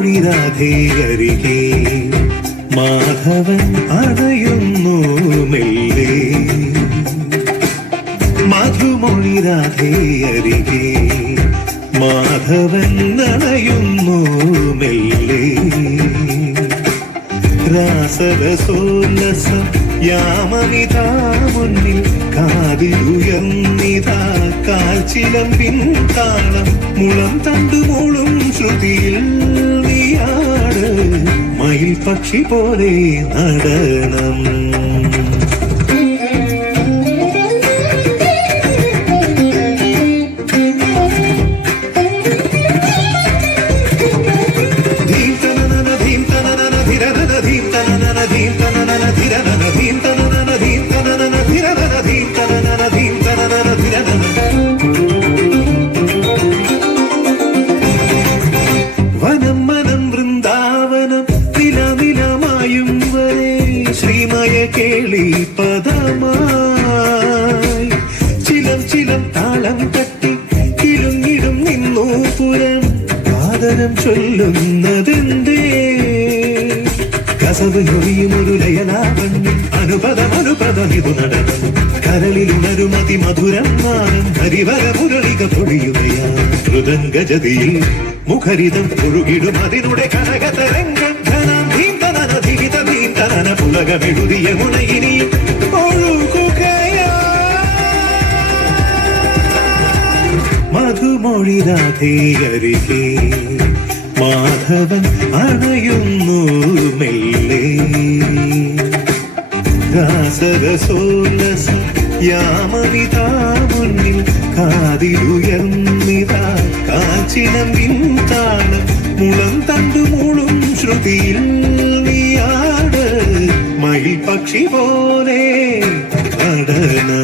മധുമൊഴി രാധേയരികെ മാധവൻ അണയുന്നു മെല്ലെ. മധുമൊഴി രാധേയരികെ മാധവൻ അണയുന്നു മെല്ലെ. രാസരസോല്ലസം യാമനിതാ മുന്നിൽ കാതിലുയർന്നിതാ കാൽച്ചിലമ്പിൻ താളം. മുളം തണ്ടുമൂളും ശ്രുതിയിൽ നീയാട് മയിൽ പക്ഷി പോലെ നടനം. വനം മനം വൃന്ദാവനം നിലനിലമായും വരെ ശ്രീമയ കേളി പദമായി ചിലം ചിലം താളം തട്ടി കിലുങ്ങിടും നിന്നു പുരം ആദരം ചൊല്ലുന്നതെന്തേ. കസവ് ഞൊഴിയും ഒരു ലയലാവണ്യം അനുപദമനുപദമിതു നടനം. കരളിലുണരും അതിമധുരം നാദം ഹരിവര മുരളിക പൊഴിയുകയാ. മൃദംഗജതിയിൽ മുഖരിതം ഒഴുകിടും അതിനുടെ കനകതരംഗം. ധനം ധീന്തനന ധീത ധീന്തനന പുലകമെഴുതിയ മുണയിനിയും ഒഴുകുകയാ. മധുമൊഴി രാധേയരികെ മാധവൻ അണയുന്നു മെല്ലെ. രാസരസോല്ലസം യാമനിതാ മുന്നിൽ കാതിലുയർന്നിതാ കാച്ചിലമ്പിൻ താളം. മുളം തണ്ടുമൂളും ശ്രുതിയിൽ നീയാട് മയിൽ പക്ഷി പോലെ നടനം.